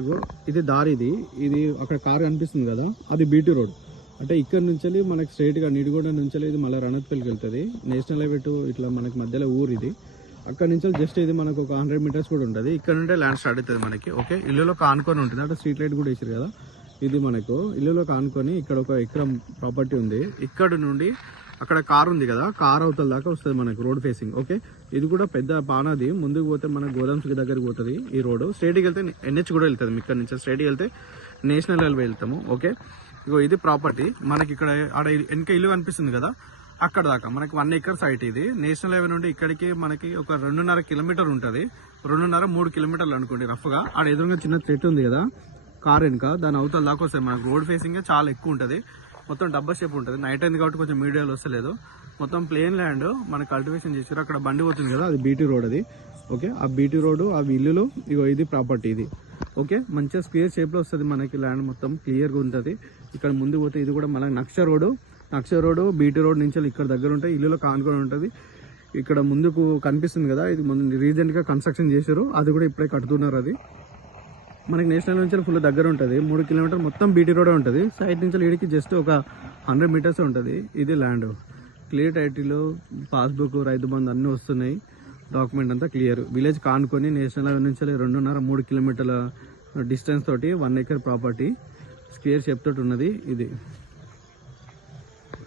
ఇగో ఇది దారి, ఇది అక్కడ కారు కనిపిస్తుంది కదా, అది బీటీ రోడ్. అంటే ఇక్కడ నుంచి మనకి స్ట్రైట్గా నిడిగొండ నుంచి ఇది మళ్ళీ రణత్పల్లికి వెళ్తుంది. నేషనల్ హైవే టు ఇట్లా మనకి మధ్యలో ఊరు ఇది. అక్కడ నుంచి జస్ట్ ఇది మనకు ఒక 100 మీటర్స్ కూడా ఉంటుంది. ఇక్కడ నుండే ల్యాండ్ స్టార్ట్ అవుతుంది మనకి. ఓకే, ఇల్లులో కానుకొని ఉంటుంది. అంటే స్ట్రీట్ లైట్ కూడా వేసారు కదా, ఇది మనకు ఇల్లులో కానుకొని ఇక్కడ ఒక ఎకరం ప్రాపర్టీ ఉంది. ఇక్కడ నుండి అక్కడ కార్ ఉంది కదా, కార్ అవతల దాకా వస్తుంది మనకు రోడ్ ఫేసింగ్. ఓకే, ఇది కూడా పెద్ద పానాది. ముందుకు పోతే మన గోదాంకి దగ్గరికి పోతుంది ఈ రోడ్. స్ట్రైట్కి వెళ్తే NH కూడా వెళ్తుంది. ఇక్కడ నుంచి స్ట్రైట్కి వెళ్తే నేషనల్ హైవే వెళ్తాము. ఓకే, ఇగో ఇది ప్రాపర్టీ మనకి. ఇక్కడ ఆడ వెనక ఇల్లు కనిపిస్తుంది కదా, అక్కడ దాకా మనకి 1 ఎకర్ సైట్ ఇది. నేషనల్ హైవే నుండి ఇక్కడికి మనకి ఒక 2.5 కిలోమీటర్ ఉంటుంది. 2.5-3 కిలోమీటర్లు అనుకోండి రఫ్గా. ఆడ ఎదురుగా చిన్న చెట్టు ఉంది కదా కార్ వెనుక, దాని అవతల దాకా వస్తాయి మనకు. రోడ్ ఫేసింగ్ చాలా ఎక్కువ ఉంటుంది. మొత్తం డబ్బా షేప్ ఉంటుంది. నైట్ అయింది కాబట్టి కొంచెం మీడియాలో వస్తలేదు. మొత్తం ప్లేన్ ల్యాండ్ మనకి కల్టివేషన్ చేసారు. అక్కడ బండి పోతుంది కదా, అది బీటీ రోడ్ అది. ఓకే, ఆ బీటీ రోడ్ ఆ ఇల్లులు ఇగో ఇది ప్రాపర్టీ ఇది. ఓకే, మంచిగా స్క్వేర్ షేప్లో వస్తుంది మనకి ల్యాండ్, మొత్తం క్లియర్గా ఉంటుంది. ఇక్కడ ముందు పోతే ఇది కూడా మన నక్ష రోడ్ బీటీ రోడ్ నుంచి ఇక్కడ దగ్గర ఉంటాయి. ఇల్లులో కానుకొని ఉంటుంది. ఇక్కడ ముందుకు కనిపిస్తుంది కదా, ఇది రీసెంట్గా కన్స్ట్రక్షన్ చేశారు. అది కూడా ఇప్పుడే కడుతున్నారు. అది మనకి నేషనల్ నుంచి ఫుల్ దగ్గర ఉంటుంది. 3 కిలోమీటర్ మొత్తం బీటీ రోడ్ ఉంటుంది. సైడ్ నుంచి ఈడికి జస్ట్ ఒక 100 మీటర్స్ ఉంటుంది. ఇది land clear, title, passbook, Rythu Bandhu అన్నీ వస్తున్నాయి. డాక్యుమెంట్ అంతా క్లియర్. విలేజ్ కానుకొని నేషనల్ హైవే నుంచి 2.5-3 కిలోమీటర్ల డిస్టెన్స్ తోటి 1 ఎకర్ ప్రాపర్టీ స్క్వేర్ షేప్ తోటి ఉన్నది ఇది.